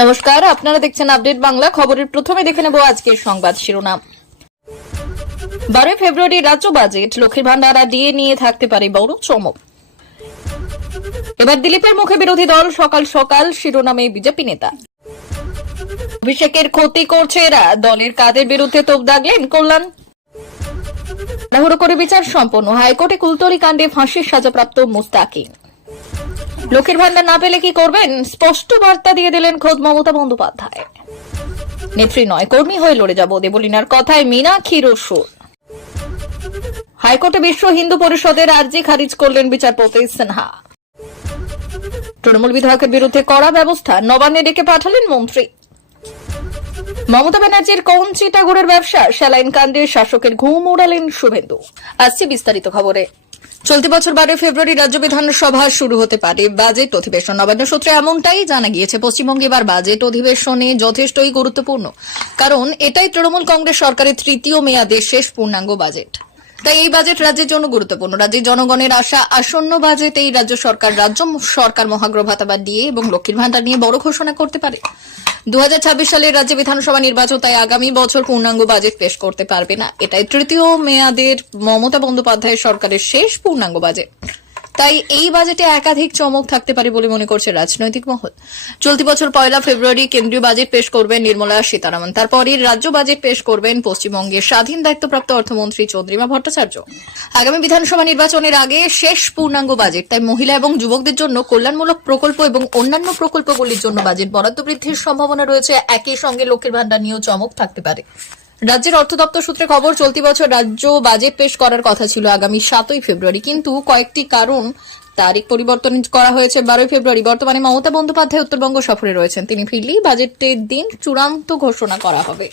নমস্কার, আপনারা দেখছেন আপডেট বাংলা। খবরের প্রথমে দেখে নেব আজকের সংবাদ শিরোনাম। 12 ফেব্রুয়ারি রাজ্য বাজেট, লক্ষ্মীর ভান্ডার আর ডিএ নিয়ে থাকতে পারে বড় চমক। এবার দিলীপের মুখে বিরোধী দল সকাল সকাল, শিরোনামে বিজেপি নেতা। অভিষেকের ক্ষতি করছে এরা, দলের কাদের বিরুদ্ধে তোপ দাগলেন কল্যাণ। তাড়াহুড়ো করে বিচার সম্পন্ন, হাইকোর্টে কুলতলি কাণ্ডে ফাঁসির সাজাপ্রাপ্ত মুস্তাকিন। লক্ষ্মীর ভান্ডার না পেলে কি করবেন, স্পষ্ট বার্তা দিয়ে দিলেন খোদ মমতা বন্দ্যোপাধ্যায়। নেত্রী নয়, কর্মী হয়ে লড়ে যাব, দেবলীনার কথায় মীনাক্ষীর সুর। হাইকোর্টে বিশ্ব হিন্দু পরিষদের আর্জি খারিজ করলেন বিচারপতি সিনহা। তৃণমূল বিধায়কের বিরুদ্ধে কড়া ব্যবস্থা, নবান্নে ডেকে পাঠালেন মন্ত্রী। মমতা ব্যানার্জির কোন চিটাগুড়ের ব্যবসা, স্যালাইন কাণ্ডে শাসকের ঘুম উড়ালেন শুভেন্দু। আসছে বিস্তারিত খবরে। চলতি বছর 12 ফেব্রুয়ারি রাজ্য বিধানসভা শুরু হতে পারে বাজেট অধিবেশন। নবান্ন সূত্রে এমনটাই জানা গিয়েছে। পশ্চিমবঙ্গে এবার বাজেট অধিবেশনে যথেষ্টই গুরুত্বপূর্ণ, কারণ এটাই তৃণমূল কংগ্রেস সরকারের তৃতীয় মেয়াদের শেষ পূর্ণাঙ্গ বাজেট। তাই এই বাজেট রাজ্যের জন্য গুরুত্বপূর্ণ। রাজ্যের জনগণের আশা, আসন্ন বাজেট এই রাজ্য সরকার মহাগ্র ভাতা বাদ দিয়ে এবং লক্ষ্মীর ভান্ডার নিয়ে বড় ঘোষণা করতে পারে। 2026 সালের রাজ্য বিধানসভা নির্বাচন, তাই আগামী বছর পূর্ণাঙ্গ বাজেট পেশ করতে পারবে না। এটাই তৃতীয় মেয়াদের মমতা বন্দ্যোপাধ্যায়ের সরকারের শেষ পূর্ণাঙ্গ বাজেট। তাই এই বাজেটে একাধিক চমক থাকতে পারে বলে মনে করছে রাজনৈতিক মহল। চলতি বছর 1 ফেব্রুয়ারি কেন্দ্রীয় বাজেট পেশ করবেন নির্মলা সীতারামন। তারপরই রাজ্য বাজেট পেশ করবেন পশ্চিমবঙ্গের স্বাধীন দায়িত্বপ্রাপ্ত অর্থমন্ত্রী চন্দ্রিমা ভট্টাচার্য। আগামী বিধানসভা নির্বাচনের আগে শেষ পূর্ণাঙ্গ বাজেট, তাই মহিলা এবং যুবকদের জন্য কল্যাণমূলক প্রকল্প এবং অন্যান্য প্রকল্পগুলির জন্য বাজেট বরাদ্দ বৃদ্ধির সম্ভাবনা রয়েছে। একই সঙ্গে লক্ষ্মীর ভান্ডার নিয়েও চমক থাকতে পারে। রাজ্যের অর্থ দপ্তর সূত্রে খবর, চলতি বছর রাজ্য বাজেট পেশ করার কথা ছিল আগামী 7 ফেব্রুয়ারি, কিন্তু কয়েকটি কারণ তারিখ পরিবর্তন করা হয়েছে 12 ফেব্রুয়ারি। বর্তমানে মমতা বন্দ্যোপাধ্যায় উত্তরবঙ্গ সফরে রয়েছেন। তিনি ফিরলেই বাজেটের দিন চূড়ান্ত ঘোষণা করা হবে।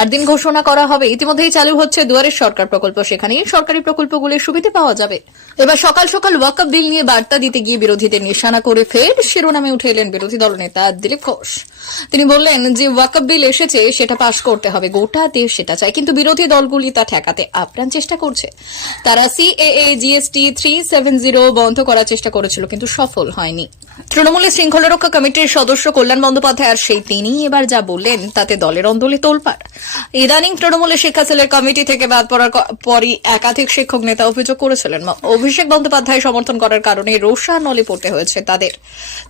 আর দিন ঘোষণা করা হবে, ইতিমধ্যেই চালু হচ্ছে দুয়ারের সরকার প্রকল্প, সেখানেই সরকারি প্রকল্পগুলির সুবিধা পাওয়া যাবে। এবার সকাল সকাল ওয়াকফ বিল নিয়ে বার্তা দিতে গিয়ে বিরোধীদের নিশানা করে ফের শিরোনামে উঠে এলেন বিরোধী দলনেতা দিলীপ ঘোষ। তিনি বললেন যে ওয়াকফ বিল এসেছে, সেটা পাশ করতে হবে, গোটা দেশ সেটা চায়, কিন্তু বিরোধী দলগুলি তা ঠেকাতে আপ্রাণ চেষ্টা করছে। তারা সিএএ, জিএসটি 370 বন্ধ করার চেষ্টা করেছিল, কিন্তু সফল হয়নি। তৃণমূলের শৃঙ্খলা রক্ষা কমিটির সদস্য কল্যাণ বন্দ্যোপাধ্যায় আর সেই তিনি এবার যা বললেন তাতে দলের অন্দলে তোলপাড়। ইদানিং তৃণমূলের শিক্ষা সেলের কমিটি থেকে বাদ পড়ার পরই একাধিক শিক্ষক নেতা অভিযোগ করেছিলেন অভিষেক বন্দ্যোপাধ্যায় সমর্থন করার কারণে রোষা নলে পড়তে হয়েছে তাদের।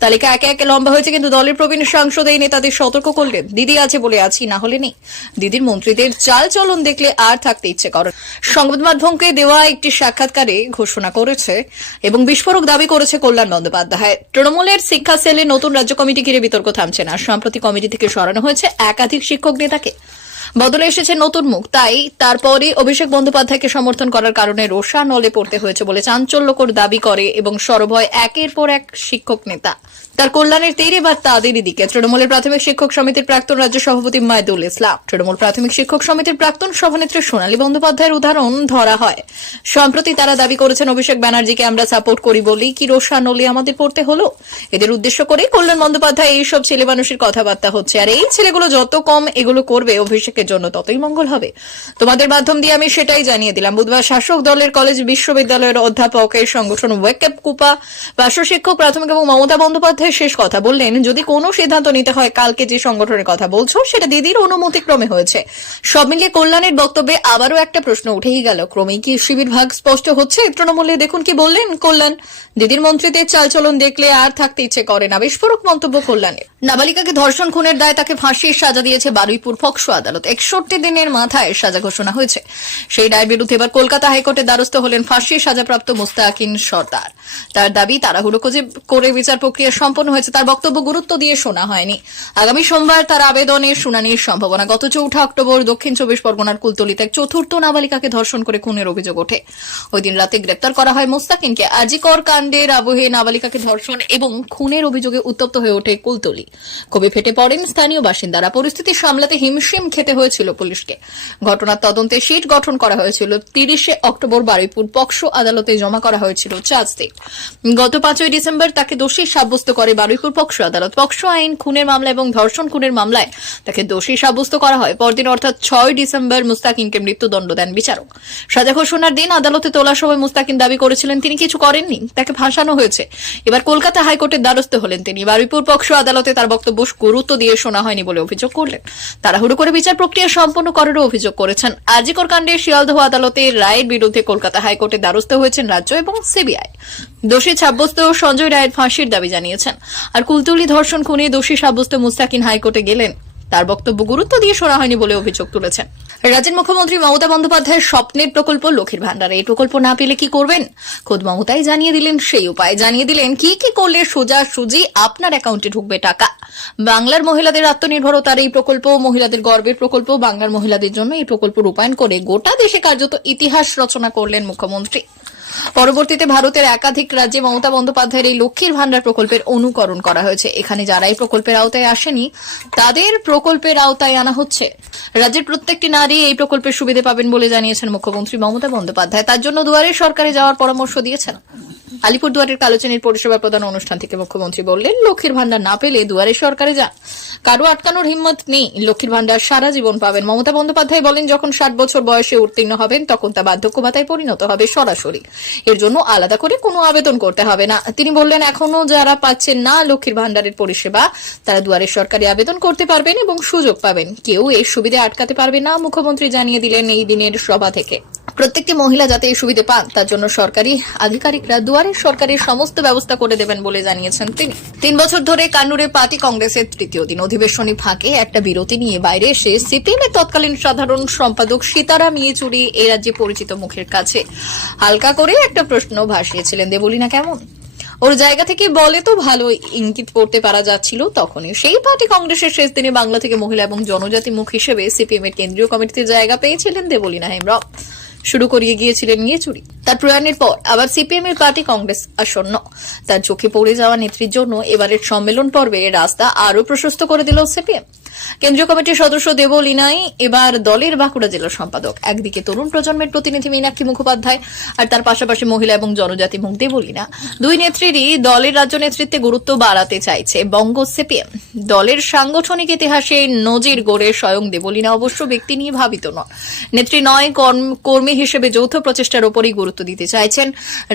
তালিকা একে একে লম্বা হয়েছে, কিন্তু দলের প্রবীণ সাংসদ এই নেতাদের সতর্ক করলেন, দিদি আছে বলে আছি, না হলে নেই। দিদির মন্ত্রীদের চাল চলন দেখলে আর থাকতে ইচ্ছে করে। সংবাদ মাধ্যমকে দেওয়া একটি সাক্ষাৎকারে ঘোষণা করেছে এবং বিস্ফোরক দাবি করেছে কল্যাণ বন্দ্যোপাধ্যায়। তৃণমূলের শিক্ষা সেলে নতুন রাজ্য কমিটি ঘিরে বিতর্ক থামছে না। সম্প্রতি কমিটি থেকে সরানো হয়েছে একাধিক শিক্ষক নেতাকে, বদলে এসেছে নতুন মুখ। তাই তারপরে অভিষেক বন্দ্যোপাধ্যায়কে সমর্থন করার কারণে রোষা নলে পড়তে হয়েছে বলে চাঞ্চল্যকর দাবি করে এবং সরব হয় একের পর এক শিক্ষক নেতা। তার কল্যাণের তীর এবার তাদেরই দিকে। তৃণমূলের প্রাথমিক শিক্ষক সমিতির প্রাক্তন রাজ্য সভাপতি মাইদুল ইসলাম, তৃণমূল প্রাথমিক শিক্ষক সমিতির প্রাক্তন সভানেত্রী সোনালী বন্দ্যোপাধ্যায়ের উদাহরণ ধরা হয়। সম্প্রতি তারা দাবি করেছেন অভিষেক ব্যানার্জিকে আমরা সাপোর্ট করি বলেই কি রোষা নলে আমাদের পড়তে হলো। এদের উদ্দেশ্য করে কল্যাণ বন্দ্যোপাধ্যায় এইসব ছেলে মানুষের কথাবার্তা হচ্ছে, আর এই ছেলেগুলো যত কম এগুলো করবে অভিষেকের জন্য ততই মঙ্গল হবে। তোমাদের মাধ্যম দিয়ে আমি সেটাই জানিয়ে দিলাম। বুধবার শাসক দলের কলেজ বিশ্ববিদ্যালয়ের অধ্যাপকের সংগঠন ওয়েকআপ কুপা পার্শ্ব শিক্ষক প্রাথমিক এবং মমতা বন্দ্যোপাধ্যায় শেষ কথা বললেন, যদি কোনো সিদ্ধান্ত নিতে হয়, কালকে যে সংগঠনের কথা বলছো সেটা দিদির অনুমতিক্রমে হয়েছে। সব মিলিয়ে কল্যাণের বক্তব্যে আবারও একটা প্রশ্ন উঠেই গেল, ক্রমেই কি শিবির ভাগ স্পষ্ট হচ্ছে তৃণমূলে? দেখুন কি বললেন কল্যাণ, দিদির মন্ত্রীদের চালচলন দেখলে আর থাকতে ইচ্ছে করে না। বিস্ফোরক মন্তব্য কল্যাণের। নাবালিকাকে ধর্ষণ খুনের দায় তাকে ফাঁসির সাজা দিয়েছে বারুইপুর পক্সো আদালত। 61 দিনের মাথায় সাজা ঘোষণা হয়েছে। সেই রায়ের বিরুদ্ধে এবার কলকাতা হাইকোর্টের দ্বারস্থ হলেন ফাঁসির সাজাপ্রাপ্ত মুস্তাকিন সর্দার। তার দাবি, তাড়াহুড়ো করে বিচার প্রক্রিয়া সম্পন্ন হয়েছে, তার বক্তব্য গুরুত্ব দিয়ে শোনা হয়নি। আগামী সোমবার তার আবেদনের শুনানির সম্ভাবনা। গত 4 অক্টোবর দক্ষিণ 24 পরগনার কুলতলিতে এক চতুর্থ নাবালিকাকে ধর্ষণ করে খুনের অভিযোগ ওঠে। ওই দিন রাতে গ্রেপ্তার করা হয় মুস্তাকিনকে। আজিকর কাণ্ডের আবহে নাবালিকাকে ধর্ষণ এবং খুনের অভিযোগে উত্তপ্ত হয়ে ওঠে কুলতলি। ক্ষোভে ফেটে পড়েন স্থানীয় বাসিন্দারা। পরিস্থিতি সামলাতে হিমশিম খেতে হয়েছিল পুলিশকে। ঘটনার তদন্তে সিট গঠন করা হয়েছিল। 30 অক্টোবর বারুইপুর পক্সো আদালতে জমা করা হয়েছিল চার্জশিট। গত 5 ডিসেম্বর তাকে দোষী সাব্যস্ত করে বারুইপুর পক্সো আদালত। পক্সো আইন খুনের মামলা এবং ধর্ষণ খুনের মামলায় তাকে দোষী সাব্যস্ত করা হয়। পরদিন অর্থাৎ 6 ডিসেম্বর মুস্তাকিনকে মৃত্যুদণ্ড দেন বিচারক। সাজা ঘোষণার দিন আদালতে তোলার সময় মুস্তাকিন দাবি করেছিলেন তিনি কিছু করেননি, তাকে ফাঁসানো হয়েছে। এবার কলকাতা হাইকোর্টের দ্বারস্থ হলেন তিনি। বারুইপুর পক্সো আদালতে তার বক্তব্য গুরুত্ব দিয়ে শোনা হয়নি বলে অভিযোগ করলেন। তাড়াহুড়ো করে বিচার প্রক্রিয়া সম্পন্ন করারও অভিযোগ করেছেন। আরজিকর কাণ্ডে শিয়ালদহ আদালতে রায়ের বিরুদ্ধে কলকাতা হাইকোর্টের দ্বারস্থ হয়েছেন রাজ্য এবং সিবিআই। দোষী সাব্যস্ত সঞ্জয় রায়ের ফাঁসির দাবি জানিয়েছেন। আর কুলতলি ধর্ষণ খুনে দোষী সাব্যস্ত মুস্তাকিন হাইকোর্টে গেলেন, তার বক্তব্য গুরুত্ব দিয়ে শোনা হয়নি বলে অভিযোগ তুলেছেন। রাজ্যের মুখ্যমন্ত্রী মমতা বন্দ্যোপাধ্যায়ের স্বপ্নের প্রকল্প লক্ষ্মীর ভান্ডার। এই প্রকল্প না পেলে কি করবেন? খোদ মমতাই জানিয়ে দিলেন সেই উপায়, জানিয়ে দিলেন কি কি করলে সোজাসুজি আপনার অ্যাকাউন্টে ঢুকবে টাকা। বাংলার মহিলাদের আত্মনির্ভরতার এই প্রকল্প, মহিলাদের গর্বের প্রকল্প। বাংলার মহিলাদের জন্য এই প্রকল্প রূপায়ণ করে গোটা দেশে কার্যত ইতিহাস রচনা করলেন মুখ্যমন্ত্রী। পরবর্তীতে ভারতের একাধিক রাজ্যে মমতা বন্দ্যোপাধ্যায়ের এই লক্ষ্মীর ভান্ডার প্রকল্পের অনুকরণ করা হয়েছে। এখানে যারা এই প্রকল্পের আওতায় আসেনি তাদের প্রকল্পের আওতায় আনা হচ্ছে। রাজ্যের প্রত্যেকটি নারী এই প্রকল্পের সুবিধা পাবেন বলে জানিয়েছেন মুখ্যমন্ত্রী মমতা বন্দ্যোপাধ্যায়। তার জন্য দুয়ারে সরকারে যাওয়ার পরামর্শ দিয়েছেন। আলিপুরদুয়ারের কালোচিনির পরিষেবা প্রদান অনুষ্ঠান থেকে মুখ্যমন্ত্রী বললেন, লক্ষ্মীর ভান্ডার না পেলে দুয়ারে সরকারে যান, কারো আটকানোর হিম্মত নেই। লক্ষ্মীর ভান্ডার সারা জীবন পাবেন। মমতা বন্দ্যোপাধ্যায় বলেন, যখন 60 বছর বয়সে উত্তীর্ণ হবেন তখন তা বার্ধক্য ভাতায় পরিণত হবে সরাসরি। এর জন্য আলাদা করে কোনো আবেদন করতে হবে না। তিনি বললেন, এখনো যারা পাচ্ছেন না লক্ষ্মীর ভান্ডারের পরিষেবা, তারা দুয়ারে সরকারে আবেদন করতে পারবেন এবং সুযোগ পাবেন। কেউ এই সুবিধা আটকাতে পারবে না, মুখ্যমন্ত্রী জানিয়ে দিলেন এই দিনের সভা থেকে। প্রত্যেকটি মহিলা যাতে এই সুবিধা পান তার জন্য সরকারি আধিকারিকরা দুয়ারে সরকারের সমস্ত ব্যবস্থা করে দেবেন বলে জানিয়েছেন তিনি। 3 বছর ধরে কান্নুরে পার্টি কংগ্রেসের তৃতীয় দিন অধিবেশনী ফাঁকে একটা বিরতি নিয়ে বাইরে এসে সিপিএম এর তৎকালীন সাধারণ সম্পাদক সীতারাম ইয়েচুরি এই রাজ্যে পরিচিত মুখের কাছে হালকা করে একটা প্রশ্ন ভাসিয়েছিলেন, দেবলীনা কেমন? ওর জায়গা থেকে বলে তো ভালো ইঙ্গিত করতে পারা যাচ্ছিল। তখনই সেই পার্টি কংগ্রেসের শেষ দিনে বাংলা থেকে মহিলা এবং জনজাতি মুখ হিসেবে সিপিএম এর কেন্দ্রীয় কমিটিতে জায়গা পেয়েছিলেন দেবলীনা হেমব্রম। শুরু করিয়ে গিয়েছিলেন ইয়েচুরি। তার প্রয়াণের পর আবার সিপিএম এর পার্টি কংগ্রেস আসন্ন। তার চোখে পড়ে যাওয়া নেত্রীর জন্য এবারের সম্মেলন পর্বে রাস্তা আরো প্রশস্ত করে দিল সিপিএম। কেন্দ্রীয় কমিটির সদস্য দেবলীনাই এবার দলের বাঁকুড়া জেলা সম্পাদক। একদিকে তরুণ প্রজন্মের প্রতিনিধি মীনাক্ষী মুখোপাধ্যায়, আর তার পাশাপাশি মহিলা এবং জনজাতি মুখ দেবলীনা। দুই নেত্রীরই দলের রাজ্য নেতৃত্বে গুরুত্ব বাড়াতে চাইছে বঙ্গ সিপিএম। দলের সাংগঠনিক ইতিহাসে নজির গড়ে স্বয়ং দেবলীনা অবশ্য ব্যক্তি নিয়ে ভাবিত নন, নেত্রী নয়, কর্মী হিসেবে যৌথ প্রচেষ্টার উপরই গুরুত্ব দিতে চাইছেন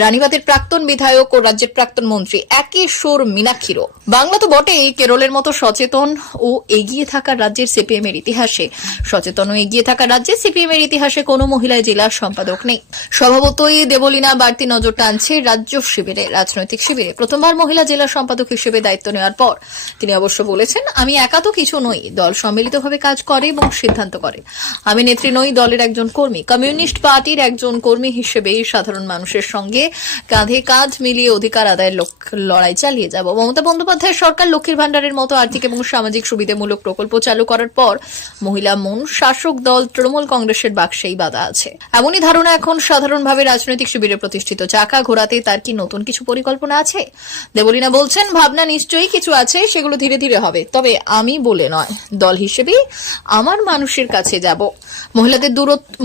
রানীবাঁধের প্রাক্তন বিধায়ক ও রাজ্যের প্রাক্তন মন্ত্রী একই সুর মীনাক্ষীরও। বাংলা তো বটেই, কেরলের মতো সচেতন ও এগিয়ে থাকা রাজ্যের সিপিএম এর ইতিহাসে, সচেতন ও এগিয়ে থাকা রাজ্যের সিপিএম এর ইতিহাসে কোনো মহিলা জেলা সম্পাদক নেই। স্বভাবতই দেবলীনা বাড়তি নজর টানছে রাজ্য শিবিরে, রাজনৈতিক শিবিরে। প্রথমবার মহিলা জেলা সম্পাদক হিসেবে দায়িত্ব নেওয়ার পর তিনি অবশ্য বলেছেন, আমি একা তো কিছু নই, দল সম্মিলিতভাবে কাজ করে এবং সিদ্ধান্ত করে। আমি নেত্রী নই, দলের একজন কর্মী, কমিউনিস্ট পার্টির একজন কর্মী হিসেবে সাধারণ মানুষের সঙ্গে কাঁধে কাঁধ মিলিয়ে অধিকার আদায়ের লড়াই চালিয়ে যাব। মমতা বন্দ্যোপাধ্যায়ের সরকার লক্ষ্মীর ভান্ডারের মতো আর্থিক এবং সামাজিক সুবিধামূলক প্রকল্প চালু করার পর মহিলা মন শাসক দল তৃণমূল কংগ্রেসের বাক্সেই বাধা আছে। এমনই ধারণা এখন সাধারণভাবে রাজনৈতিক শিবিরে প্রতিষ্ঠিত। চাকা ঘোরাতে তার কি নতুন কিছু পরিকল্পনা আছে? দেবলীনা বলছেন, ভাবনা নিশ্চয়ই কিছু আছে, সেগুলো ধীরে ধীরে হবে, তবে আমি বলে নয়, দল হিসেবে আমার মানুষের কাছে যাব।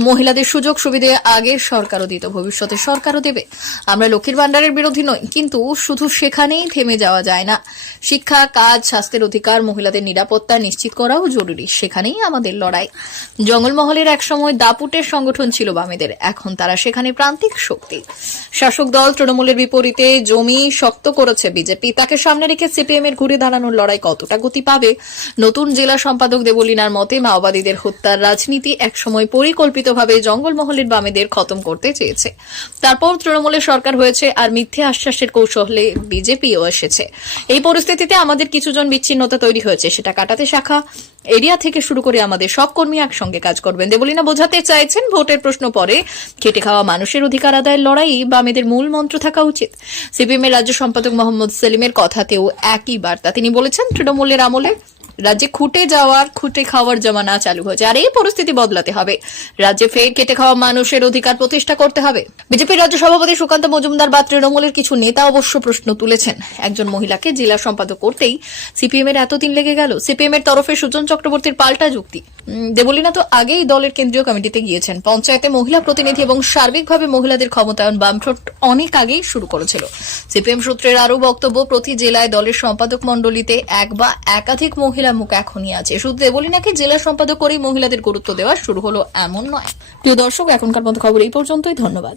মহিলাদের সুযোগ সুবিধা আগের সরকারও দিত, ভবিষ্যতে সরকারও দেবে। আমরা লক্ষ্মীর ভান্ডারের বিরোধী নই, কিন্তু শুধু সেখানেই থেমে যাওয়া যায় না। শিক্ষা, কাজ, স্বাস্থ্যের অধিকার, মহিলাদের নিরাপত্তা নিশ্চিত করাও জরুরি, সেখানেই আমাদের লড়াই। জঙ্গলমহলের একসময় দাপুটের সংগঠন ছিল বামেদের, এখন তারা সেখানে প্রান্তিক শক্তি। শাসক দল তৃণমূলের বিপরীতে জমি শক্ত করেছে বিজেপি। তাকে সামনে রেখে সিপিএম এর ঘুরে দাঁড়ানোর লড়াই কতটা গতি পাবে? নতুন জেলা সম্পাদক দেবলীনার মতে, মাওবাদীদের হত্যার রাজনীতি একসময় পরিকল্পিতভাবে জঙ্গলমহলের বামেদের খতম করতে চেয়েছে। তারপর তৃণমূলের সরকার হয়েছে, আর মিথ্যে আশ্বাসের কৌশলে বিজেপিও এসেছে। এই পরিস্থিতিতে আমাদের কিছুজন বিচ্ছিন্নতা তৈরি হয়েছে, সেটা কাটাতে শাখা এরিয়া থেকে শুরু করে আমাদের সব কর্মী একসঙ্গে কাজ করবেন। দেবলীনা বোঝাতে চাইছেন, ভোটের প্রশ্ন পরে, খেটে খাওয়া মানুষের অধিকার আদায়ের লড়াই বামেদের মূল মন্ত্র থাকা উচিত। সিপিএম এর রাজ্য সম্পাদক মোহাম্মদ সেলিমের কথাতেও একই বার্তা। তিনি বলেছেন, তৃণমূলের আমলে রাজ্যে খুঁটে খাওয়ার জমানা চালু হয়েছে, আর এই পরিস্থিতি বদলাতে হবে। রাজ্যে ফের কেটে খাওয়া মানুষের অধিকার প্রতিষ্ঠা করতে হবে। বিজেপির রাজ্য সভাপতি সুকান্ত মজুমদার বা তৃণমূলের কিছু নেতা অবশ্য প্রশ্ন তুলেছেন, একজন মহিলাকে জেলা সম্পাদক করতেই সিপিএম এর এতদিন লেগে গেল। সিপিএম এর তরফে সুজন চক্রবর্তীর পাল্টা যুক্তি, দেবলীনা তো আগেই দলের কেন্দ্রীয় কমিটিতে গিয়েছেন। পঞ্চায়েতে মহিলা প্রতিনিধি এবং সার্বিকভাবে মহিলাদের ক্ষমতায়ন বামফ্রন্ট অনেক আগেই শুরু করেছিল। সিপিএম সূত্রের আরও বক্তব্য, প্রতি জেলায় দলের সম্পাদক মণ্ডলীতে এক বা একাধিক মহিলা মুখ এখনই আছে। শুধু দেবলীনাকে জেলা সম্পাদক করেই মহিলাদের গুরুত্ব দেওয়া শুরু হলো এমন নয়। প্রিয় দর্শক, এখনকার মতো খবর এই পর্যন্তই। ধন্যবাদ।